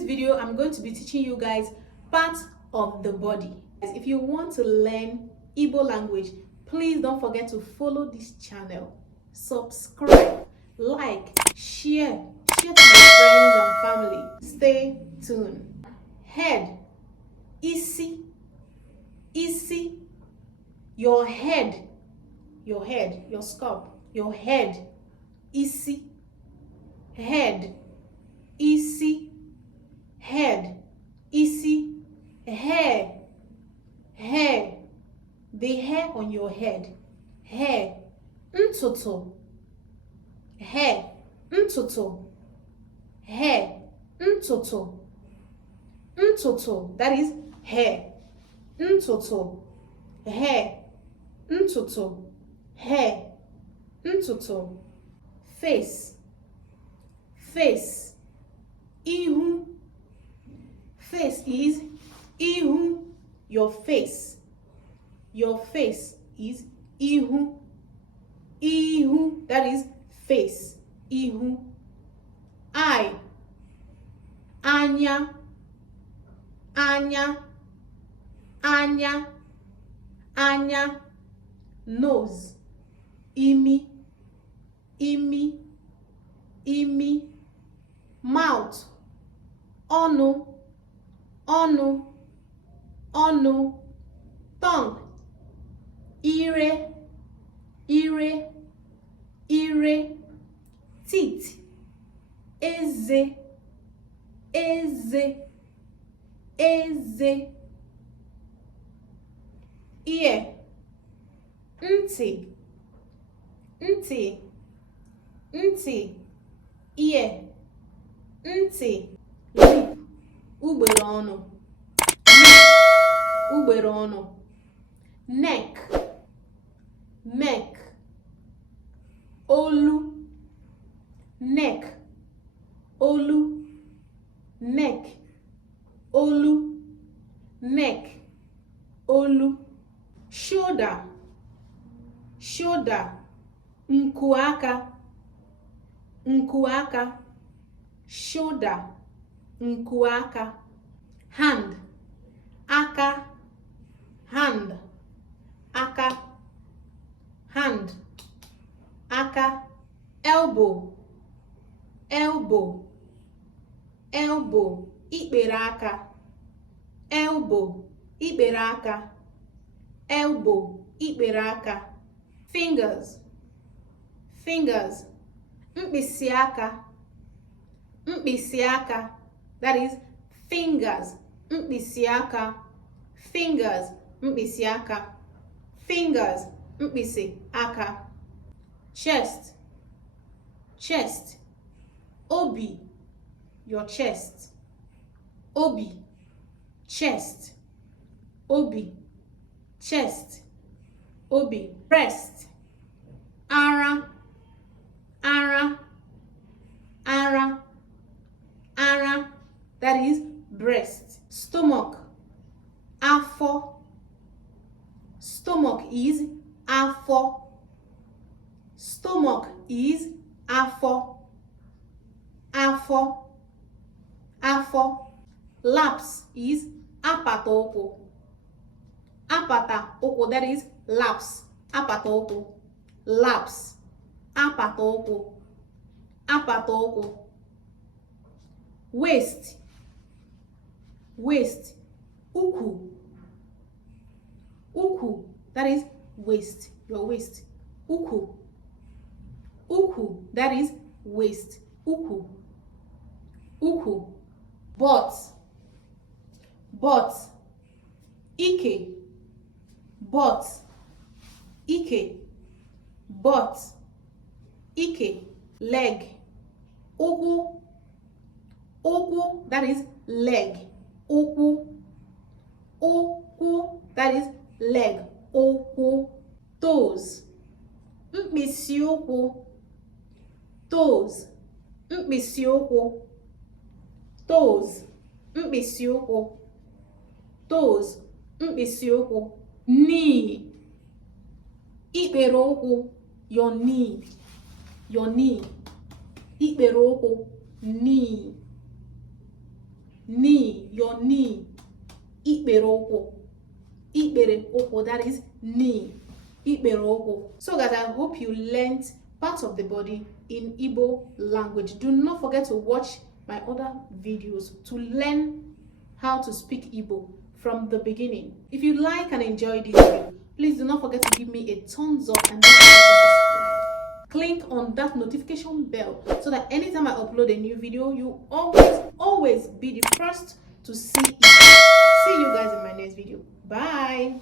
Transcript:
this video, I'm going to be teaching you guys parts of the body. If you want to learn Igbo language, please don't forget to follow this channel, subscribe, like, share to your friends and family. Stay tuned. Head, isi, your head, your scalp, your head, isi, head, isi, head, isi, hair, the hair on your head, hair, ntutu, hair, ntutu, hair, ntutu, ntutu, that is hair, ntutu, hair, ntutu, hair, ntutu. Face, ihu, face is ihu, your face is ihu, that is face, ihu. Eye, anya, nose, imi, mouth, onu, tongue, ire, teeth, eze, ear, nti, ear, nti. Lip, ugbere ọnụ, neck, olu, neck, olu. Shoulder, nku aka, shoulder, nku aka. Hand, aka, elbow, ikpere aka, elbow, fingers, mkpịsị aka, that is fingers, mkpịsị aka. Chest, obi, your chest, obi. Breast, ara, that is breast. Stomach, afọ, is afọ. Laps is apata ụkwụ, that is laps, apata ụkwụ. Waist, ukwu, that is waist, your waist, ukwu, that is waist, ukwu. Butt, ike, leg, ụkwụ, that is leg, ụkwụ, that is leg, ụkwụ. Toes, mkpịsị ụkwụ, mkpịsị ụkwụ. Knee, ikpere ụkwụ, your knee, ikpere ụkwụ, knee. knee, your knee. Ikpere ụkwụ. Ikpere ụkwụ, that is knee. Ikpere ụkwụ. So guys, I hope you learned part of the body in Igbo language. Do not forget to watch my other videos to learn how to speak Igbo from the beginning. If you like and enjoy this video, please do not forget to give me a thumbs up and don't forget to subscribe. Click on that notification bell so that anytime I upload a new video, you always be the first to see it. See you guys in my next video. Bye.